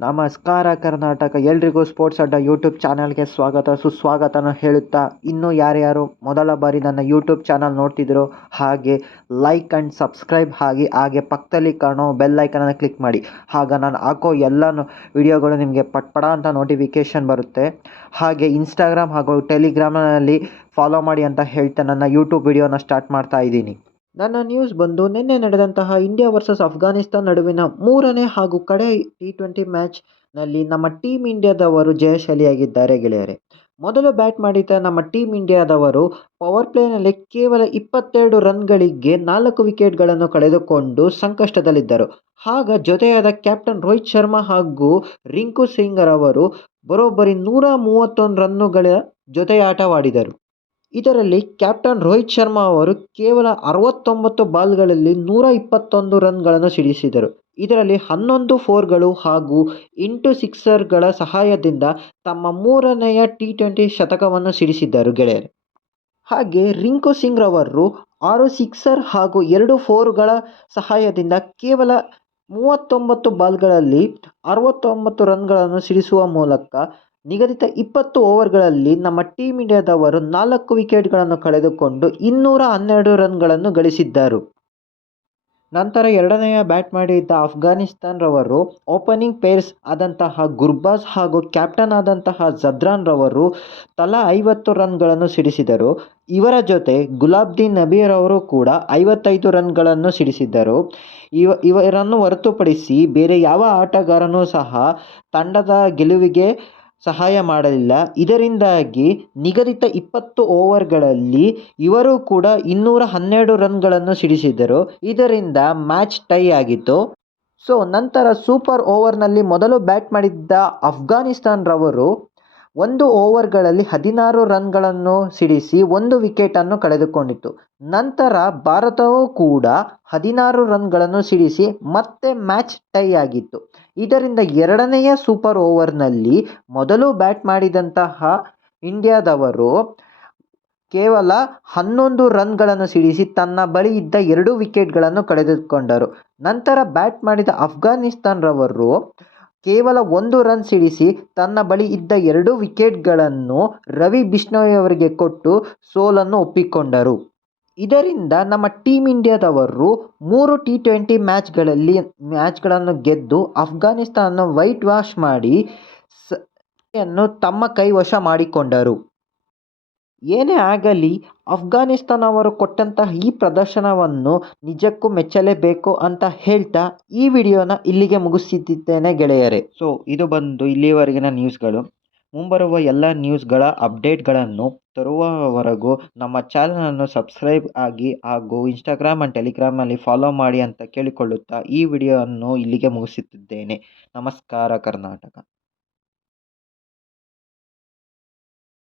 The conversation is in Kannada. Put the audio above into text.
ನಮಸ್ಕಾರ ಕರ್ನಾಟಕ, ಎಲ್ರಿಗೂ ಸ್ಪೋರ್ಟ್ಸ್ ಅಡ್ಡ ಯೂಟ್ಯೂಬ್ ಚಾನಲ್ಗೆ ಸ್ವಾಗತ ಸುಸ್ವಾಗತನ ಹೇಳುತ್ತಾ, ಇನ್ನೂ ಯಾರ್ಯಾರು ಮೊದಲ ಬಾರಿ ನನ್ನ ಯೂಟ್ಯೂಬ್ ಚಾನಲ್ ನೋಡ್ತಿದ್ರು ಹಾಗೆ ಲೈಕ್ ಆ್ಯಂಡ್ ಸಬ್ಸ್ಕ್ರೈಬ್ ಹಾಗೆ ಪಕ್ಕದಲ್ಲಿ ಕಾಣೋ ಬೆಲ್ ಐಕನನ್ನು ಕ್ಲಿಕ್ ಮಾಡಿ. ಆಗ ನಾನು ಹಾಕೋ ಎಲ್ಲ ವಿಡಿಯೋಗಳು ನಿಮಗೆ ಪಟ್ಪಡ ಅಂತ ನೋಟಿಫಿಕೇಷನ್ ಬರುತ್ತೆ. ಹಾಗೆ ಇನ್ಸ್ಟಾಗ್ರಾಮ್ ಹಾಗೂ ಟೆಲಿಗ್ರಾಮ್ನಲ್ಲಿ ಫಾಲೋ ಮಾಡಿ ಅಂತ ಹೇಳ್ತಾ ನನ್ನ ಯೂಟ್ಯೂಬ್ ವಿಡಿಯೋನ ಸ್ಟಾರ್ಟ್ ಮಾಡ್ತಾ ಇದ್ದೀನಿ. ನನ್ನ ನ್ಯೂಸ್ ಬಂದು ನಿನ್ನೆ ನಡೆದಂತಹ ಇಂಡಿಯಾ ವರ್ಸಸ್ ಅಫ್ಘಾನಿಸ್ತಾನ್ ನಡುವಿನ ಮೂರನೇ ಹಾಗೂ ಕಡೆ T20 ಮ್ಯಾಚ್ನಲ್ಲಿ ನಮ್ಮ ಟೀಮ್ ಇಂಡಿಯಾದವರು ಜಯಶಾಲಿಯಾಗಿದ್ದಾರೆ ಗೆಳೆಯರೆ. ಮೊದಲು ಬ್ಯಾಟ್ ಮಾಡಿದ ನಮ್ಮ ಟೀಮ್ ಇಂಡಿಯಾದವರು ಪವರ್ ಪ್ಲೇನಲ್ಲಿ ಕೇವಲ 22 ರನ್ಗಳಿಗೆ 4 ವಿಕೆಟ್ಗಳನ್ನು ಕಳೆದುಕೊಂಡು ಸಂಕಷ್ಟದಲ್ಲಿದ್ದರು. ಆಗ ಜೊತೆಯಾದ ಕ್ಯಾಪ್ಟನ್ ರೋಹಿತ್ ಶರ್ಮಾ ಹಾಗೂ ರಿಂಕು ಸಿಂಗ್ ರವರು ಬರೋಬ್ಬರಿ 131 ರನ್ನುಗಳ ಜೊತೆಯಾಟವಾಡಿದರು. ಇದರಲ್ಲಿ ಕ್ಯಾಪ್ಟನ್ ರೋಹಿತ್ ಶರ್ಮಾ ಅವರು ಕೇವಲ 69 ಬಾಲ್ಗಳಲ್ಲಿ 121 ರನ್ಗಳನ್ನು ಸಿಡಿಸಿದರು. ಇದರಲ್ಲಿ 11 ಫೋರ್ಗಳು ಹಾಗೂ 8 ಸಿಕ್ಸರ್ಗಳ ಸಹಾಯದಿಂದ ತಮ್ಮ ಮೂರನೆಯ T20 ಶತಕವನ್ನು ಸಿಡಿಸಿದ್ದರು ಗೆಳೆಯರೆ. ಹಾಗೆ ರಿಂಕು ಸಿಂಗ್ ರವರು 6 ಸಿಕ್ಸರ್ ಹಾಗೂ 2 ಫೋರ್ಗಳ ಸಹಾಯದಿಂದ ಕೇವಲ 39 ಬಾಲ್ಗಳಲ್ಲಿ 69 ರನ್ಗಳನ್ನು ಸಿಡಿಸುವ ಮೂಲಕ ನಿಗದಿತ 20 ಓವರ್ಗಳಲ್ಲಿ ನಮ್ಮ ಟೀಮ್ ಇಂಡಿಯಾದವರು 4 ವಿಕೆಟ್ಗಳನ್ನು ಕಳೆದುಕೊಂಡು 212 ರನ್ಗಳನ್ನು ಗಳಿಸಿದ್ದರು. ನಂತರ ಎರಡನೆಯ ಬ್ಯಾಟ್ ಮಾಡಿದ್ದ ಅಫ್ಘಾನಿಸ್ತಾನ್ ರವರು ಓಪನಿಂಗ್ ಪೇರ್ಸ್ ಆದಂತಹ ಗುರ್ಬಾಜ್ ಹಾಗೂ ಕ್ಯಾಪ್ಟನ್ ಆದಂತಹ ಜದ್ರಾನ್ ರವರು ತಲಾ 50 ರನ್ಗಳನ್ನು ಸಿಡಿಸಿದರು. ಇವರ ಜೊತೆ ಗುಲಾಬ್ದೀನ್ ನಬಿ ರವರು ಕೂಡ 55 ರನ್ಗಳನ್ನು ಸಿಡಿಸಿದ್ದರು. ಇವರನ್ನು ಹೊರತುಪಡಿಸಿ ಬೇರೆ ಯಾವ ಆಟಗಾರನೂ ಸಹ ತಂಡದ ಗೆಲುವಿಗೆ ಸಹಾಯ ಮಾಡಲಿಲ್ಲ. ಇದರಿಂದಾಗಿ ನಿಗದಿತ 20 ಓವರ್ಗಳಲ್ಲಿ ಇವರು ಕೂಡ 212 ರನ್ಗಳನ್ನು ಸಿಡಿಸಿದರು. ಇದರಿಂದ ಮ್ಯಾಚ್ ಟೈ ಆಗಿತ್ತು. ನಂತರ ಸೂಪರ್ ಓವರ್ನಲ್ಲಿ ಮೊದಲು ಬ್ಯಾಟ್ ಮಾಡಿದ್ದ ಅಫ್ಘಾನಿಸ್ತಾನ್ ರವರು 1 ಓವರ್ಗಳಲ್ಲಿ 16 ರನ್ಗಳನ್ನು ಸಿಡಿಸಿ 1 ವಿಕೆಟನ್ನು ಕಳೆದುಕೊಂಡಿತು. ನಂತರ ಭಾರತವೂ ಕೂಡ 16 ರನ್ಗಳನ್ನು ಸಿಡಿಸಿ ಮತ್ತೆ ಮ್ಯಾಚ್ ಟೈ ಆಗಿತ್ತು. ಇದರಿಂದ ಎರಡನೆಯ ಸೂಪರ್ ಓವರ್ನಲ್ಲಿ ಮೊದಲು ಬ್ಯಾಟ್ ಮಾಡಿದಂತಹ ಇಂಡಿಯಾದವರು ಕೇವಲ 11 ರನ್ಗಳನ್ನು ಸಿಡಿಸಿ ತನ್ನ ಬಳಿ ಇದ್ದ 2 ವಿಕೆಟ್ಗಳನ್ನು ಕಳೆದುಕೊಂಡರು. ನಂತರ ಬ್ಯಾಟ್ ಮಾಡಿದ ಅಫ್ಘಾನಿಸ್ತಾನ್ ರವರು ಕೇವಲ 1 ರನ್ ಸಿಡಿಸಿ ತನ್ನ ಬಳಿ ಇದ್ದ 2 ವಿಕೆಟ್ಗಳನ್ನು ರವಿ ಬಿಷ್ಣೋಯ್ ಅವರಿಗೆ ಕೊಟ್ಟು ಸೋಲನ್ನು ಒಪ್ಪಿಕೊಂಡರು. ಇದರಿಂದ ನಮ್ಮ ಟೀಮ್ ಇಂಡಿಯಾದವರು 3 T20 ಮ್ಯಾಚ್ಗಳನ್ನು ಗೆದ್ದು ಅಫ್ಘಾನಿಸ್ತಾನ ವೈಟ್ ವಾಶ್ ಮಾಡಿ ಯನ್ನು ತಮ್ಮ ಕೈವಶ ಮಾಡಿಕೊಂಡರು. ಏನೇ ಆಗಲಿ, ಅಫ್ಘಾನಿಸ್ತಾನ ಅವರು ಕೊಟ್ಟಂತಹ ಈ ಪ್ರದರ್ಶನವನ್ನು ನಿಜಕ್ಕೂ ಮೆಚ್ಚಲೇಬೇಕು ಅಂತ ಹೇಳ್ತಾ ಈ ವಿಡಿಯೋನ ಇಲ್ಲಿಗೆ ಮುಗಿಸುತ್ತಿದ್ದೇನೆ ಗೆಳೆಯರೆ. ಇದು ಬಂದು ಇಲ್ಲಿವರೆಗಿನ ನ್ಯೂಸ್ಗಳು. ಮುಂಬರುವ ಎಲ್ಲ ನ್ಯೂಸ್ಗಳ ಅಪ್ಡೇಟ್ಗಳನ್ನು ತರುವವರೆಗೂ ನಮ್ಮ ಚಾನಲನ್ನು ಸಬ್ಸ್ಕ್ರೈಬ್ ಆಗಿ ಹಾಗೂ ಇನ್ಸ್ಟಾಗ್ರಾಮ್ ಆ್ಯಂಡ್ ಟೆಲಿಗ್ರಾಮಲ್ಲಿ ಫಾಲೋ ಮಾಡಿ ಅಂತ ಕೇಳಿಕೊಳ್ಳುತ್ತಾ ಈ ವಿಡಿಯೋವನ್ನು ಇಲ್ಲಿಗೆ ಮುಗಿಸುತ್ತಿದ್ದೇನೆ. ನಮಸ್ಕಾರ ಕರ್ನಾಟಕ.